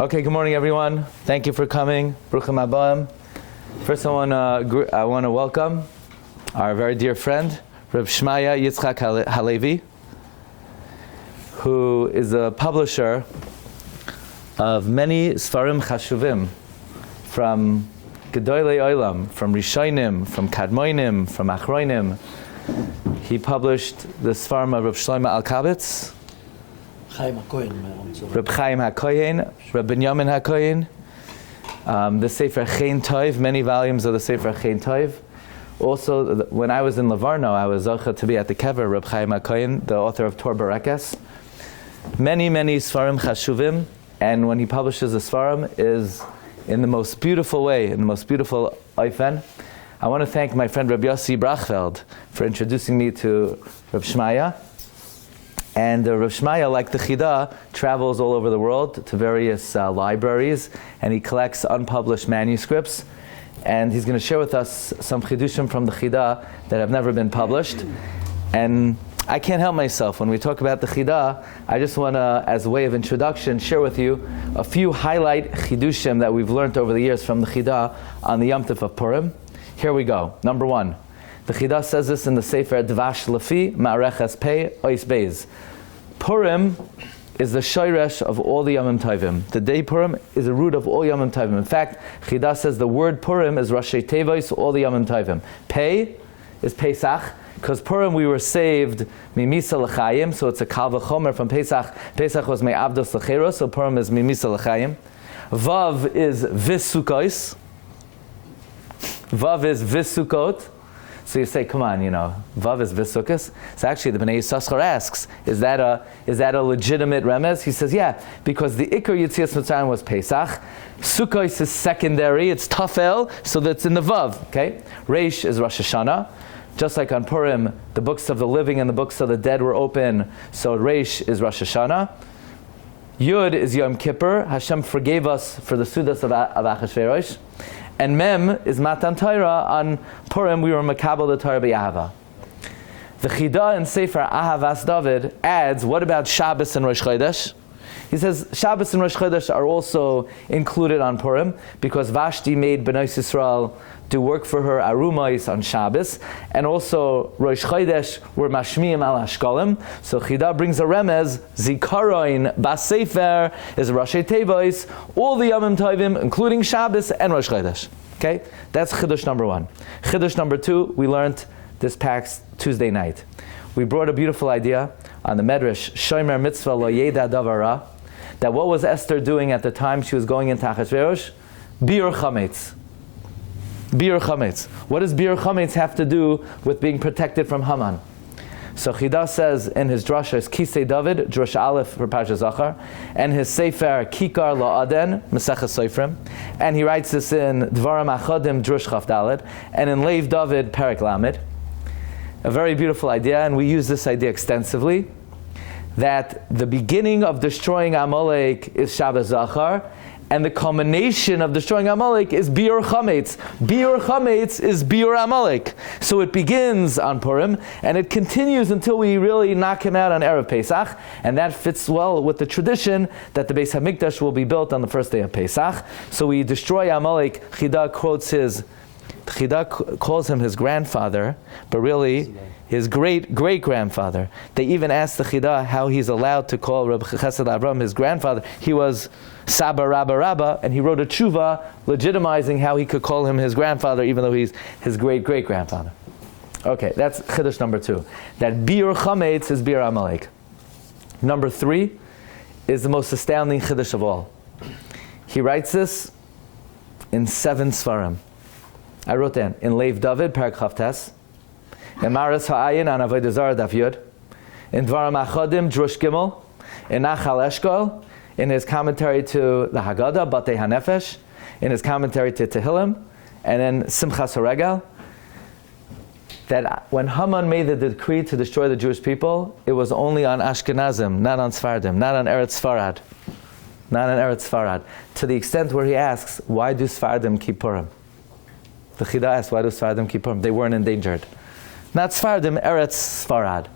Okay, good morning, everyone. Thank you for coming. Bruchim Habayim. First, I want to welcome our very dear friend, Reb Shmaya Yitzchak Halevi, who is a publisher of many Sfarim Chashuvim, from Gedolei Olam, from Rishonim, from Kadmoinim, from Achroinim. He published the Sfarim of Reb Shlomo Alkabetz, Reb Chaim HaKohen, Reb Binyamin HaKohen, the Sefer Chen Tov, many volumes of the Sefer Chen Tov. Also, when I was in Livorno, I was zocha to be at the kever, Reb Chaim HaKohen, the author of Torah Berekes. Many Sfarim Chashuvim, and when he publishes a Sfarim is in the most beautiful way, in the most beautiful oifen. I want to thank my friend Reb Yossi Brachfeld for introducing me to Reb Shmaya. And Reb Shmaya, like the Chida, travels all over the world to various libraries, and he collects unpublished manuscripts. And he's going to share with us some Chiddushim from the Chida that have never been published. And I can't help myself. When we talk about the Chida, I just want to, as a way of introduction, share with you a few highlight Chiddushim that we've learned over the years from the Chida on the Yom Tov of Purim. Here we go. Number one. The Chida says this in the Sefer Dvash Lefi, Ma'areches Pei, Ois Beis. Purim is the shoresh of all the Yomim Tovim. The day Purim is the root of all Yomim Tovim. In fact, Chida says the word Purim is Rashi Tevois, all the Yomim Tovim. Pei is Pesach, because Purim we were saved Mimisa L'chaim, so it's a Kal V'chomer from Pesach. Pesach was Me'avdos L'cheros, so Purim is Mimisa L'chaim. Vav is Visukos. Vav is Visukot. So you say, come on, Vav is Visukos. So actually the Bnei Yissaschar asks, is that a legitimate remez? He says, yeah, because the Iker Yetzias Mitzrayim was Pesach. Sukkos is secondary, it's Tafel, so that's in the Vav, okay? Reish is Rosh Hashanah. Just like on Purim, the books of the living and the books of the dead were open, so Reish is Rosh Hashanah. Yud is Yom Kippur. Hashem forgave us for the Sudas of Achashverosh. And Mem is Matan Torah. On Purim, we were Makabel the Torah B'Yahava. The Chida in Sefer Ahavas David adds, what about Shabbos and Rosh Chodesh? He says Shabbos and Rosh Chodesh are also included on Purim because Vashti made Bnei Yisrael do work for her Arumais on Shabbos, and also Rosh Chodesh were Mashmiim al Hashkolim. So Chida brings a remez, Zikaroin Basefer is Rashi Tevois, all the Yomim Tovim, including Shabbos and Rosh Chodesh. Okay, that's Chiddush number one. Chiddush number two, we learned this past Tuesday night. We brought a beautiful idea on the Medrash, Shomer Mitzvah Lo Yeda Davara, that what was Esther doing at the time she was going into Achashverosh? Biur Chametz. Biur Chametz. What does Biur Chametz have to do with being protected from Haman? So Chida says in his drashas, Kisei David, Drush Aleph for Parsha Zachar, and his Sefer Kikar La'aden, Meseches Sofrim, and he writes this in Dvarim Achadim, Drush Chaf Daled, and in Leiv David, Perek Lamed. A very beautiful idea, and we use this idea extensively, that the beginning of destroying Amalek is Shabbat Zachar, and the culmination of destroying Amalek is Biur Chametz. Biur Chametz is Biur Amalek. So it begins on Purim, and it continues until we really knock him out on Erev Pesach, and that fits well with the tradition that the Beis HaMikdash will be built on the first day of Pesach. So we destroy Amalek. Chida calls him his grandfather, but really his great-great-grandfather. They even asked the Chida how he's allowed to call Reb Chesed Avram his grandfather. He was Saba Rabba Rabba, and he wrote a tshuva legitimizing how he could call him his grandfather even though he's his great-great-grandfather. Okay, that's Chiddush number two. That Biur Chametz is Biur Amalek. Number three is the most astounding Chiddush of all. He writes this in 7 Sfarim. I wrote down in Leiv David, Perek Chavtes, in Maris Ha'ayin on Avodah Zarah Daf Yud, in Dvarim Achadim Drush Gimel, in Nachal Eshkol, in his commentary to the Haggadah Batei HaNefesh, in his commentary to Tehillim, and then Simchas HaRegel, that when Haman made the decree to destroy the Jewish people, it was only on Ashkenazim, not on Sfardim, not on Eretz Sfarad. Not on Eretz Sfarad. To the extent where he asks, why do Sfardim keep Purim? The Chida asks, why do Sfardim keep Purim? They weren't endangered. Not Sfardim, Eretz Sfarad.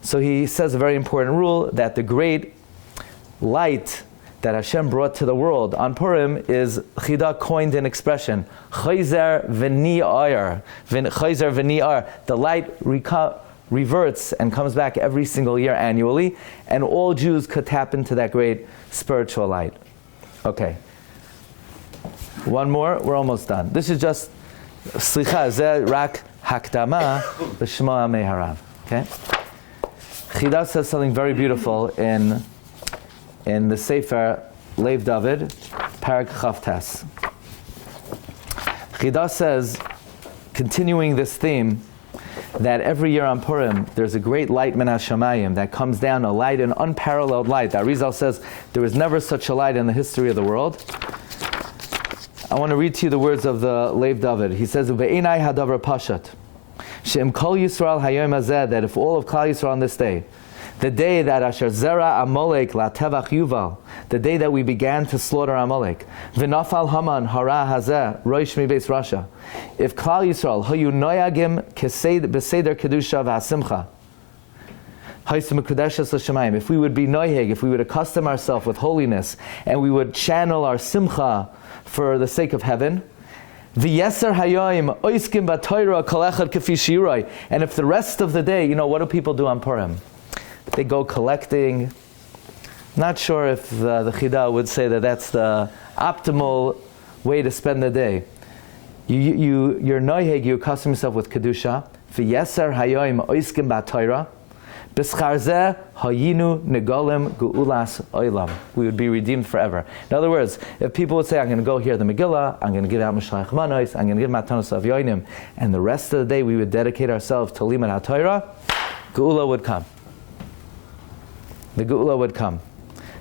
So he says a very important rule that the great light that Hashem brought to the world on Purim is Chida coined an expression, Chayzer v'ni'ar. Chayzer v'ni'ar. The light reverts and comes back every single year annually, and all Jews could tap into that great spiritual light. Okay. One more, we're almost done. This is just Slicha, Zeh Rak Hakdama B'Shema Meharav. Okay? Chida says something very beautiful in the Sefer Lev David, Parak Chavtes. Chida says, continuing this theme, that every year on Purim, there's a great light min hashamayim that comes down, a light, an unparalleled light. The Arizal says, there was never such a light in the history of the world. I want to read to you the words of the Lev David. He says, Ve'enai hadavar pashat, she'im kol Yisrael hayom hazeh, that if all of Klal Yisrael on this day, the day that Asher Zera Amalek La Tevach Yuval, the day that we began to slaughter Amalek, V'nafal Haman Hara Hazeh Roish Mibeis Rasha, if Klal Yisrael Hayu Noyagim Beseder Kedusha V'Hasimcha, if we would be noyeg, if we would accustom ourselves with holiness, and we would channel our simcha for the sake of heaven, and if the rest of the day, what do people do on Purim? They go collecting. Not sure if the Chida would say that that's the optimal way to spend the day. You're noyeg, you accustom yourself with kedusha. V'yeser hayoim oiskim b'Torah. B'schar hayinu negolim gu'ulas oilam. We would be redeemed forever. In other words, if people would say, I'm going to go hear the Megillah, I'm going to give out Mishloach Manos, I'm going to give Matanos of Yoinim, and the rest of the day we would dedicate ourselves to Limud HaTorah, Geula would come. The Geula would come.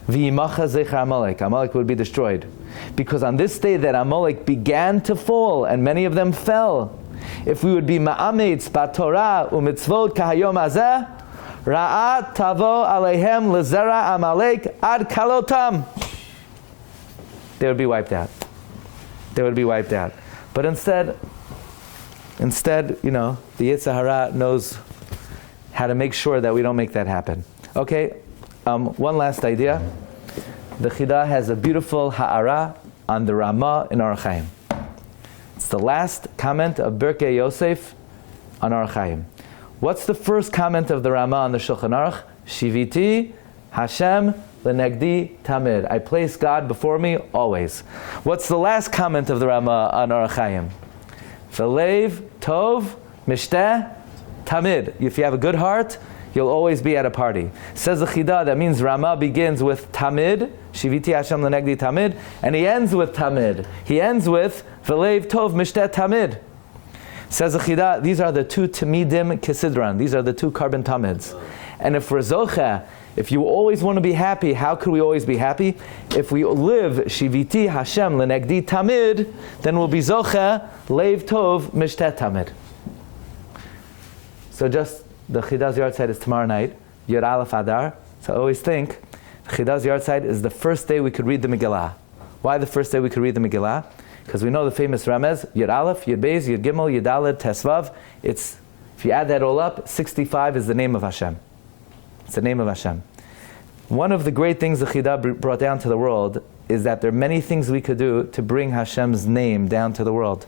V'yimacha zecher Amalek. Amalek would be destroyed. Because on this day that Amalek began to fall, and many of them fell, if we would be ma'ametz b'Torah u'mitzvot kahayom hazeh, Ra'at tavo aleihem lezera Amalek ad kalotam. They would be wiped out. They would be wiped out. But instead, the Yetzer Hara knows how to make sure that we don't make that happen. Okay, one last idea. The Chida has a beautiful ha'ara on the Ramah in Orach Chaim. It's the last comment of Birkei Yosef on Orach Chaim. What's the first comment of the Ramah on the Shulchan Aruch? Shiviti Hashem lenegdi tamid. I place God before me always. What's the last comment of the Ramah on Orach Chaim? V'leiv tov mishteh tamid. If you have a good heart, you'll always be at a party. Says the Chida, that means Ramah begins with tamid, Shiviti Hashem lenegdi tamid, and he ends with tamid. He ends with v'leiv tov mishteh tamid. Says the Chida, these are the two Tamidim Kisidran. These are the two carbon Tamids. And if we're Zocha, if you always want to be happy, how could we always be happy? If we live Shiviti Hashem Lenegdi Tamid, then we'll be Zocha Leiv Tov Mishtet Tamid. So just the Chida's Yahrtzeit is tomorrow night, Yud Aleph Adar. So I always think the Chida's Yahrtzeit is the first day we could read the Megillah. Why the first day we could read the Megillah? Because we know the famous Ramez, Yud Aleph, Yud Beis, Yud Gimel, Yud Daled, Tesvav. If you add that all up, 65 is the name of Hashem. It's the name of Hashem. One of the great things the Chida brought down to the world is that there are many things we could do to bring Hashem's name down to the world.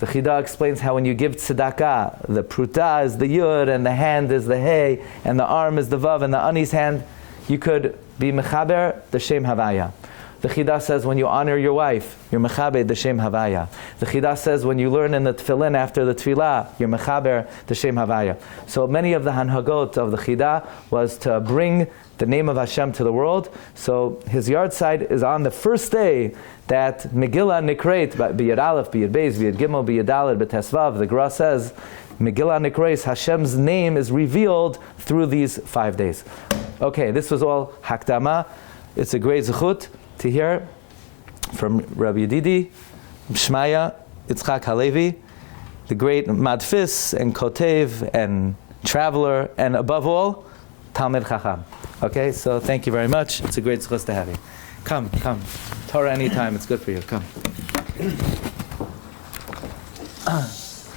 The Chida explains how when you give tzedakah, the pruta is the yud, and the hand is the hey, and the arm is the vav, and the ani's hand, you could be mechaber the shem havaya. The Chida says when you honor your wife, you're mechaber the shem havaya. The Chida says when you learn in the tefillin after the tefillah, you're mechaber the shem havaya. So many of the hanhagot of the Chida was to bring the name of Hashem to the world. So his Yahrtzeit is on the first day that Megillah Nikreit, B'Yad Aleph, B'Yad Beis, B'Yad Gimel, B'Yad Daled, B'Tesvav. The Gra says Megillah Nikreit, Hashem's name is revealed through these 5 days. Okay, this was all Hakdama. It's a great zechut to hear from Rabbi Yedidi, Shmaya, Yitzchak Halevi, the great Madfis and Kotev and traveler, and above all, Talmid Chacham. Okay, so thank you very much. It's a great zechut to have you. Come. Torah anytime, it's good for you. Come.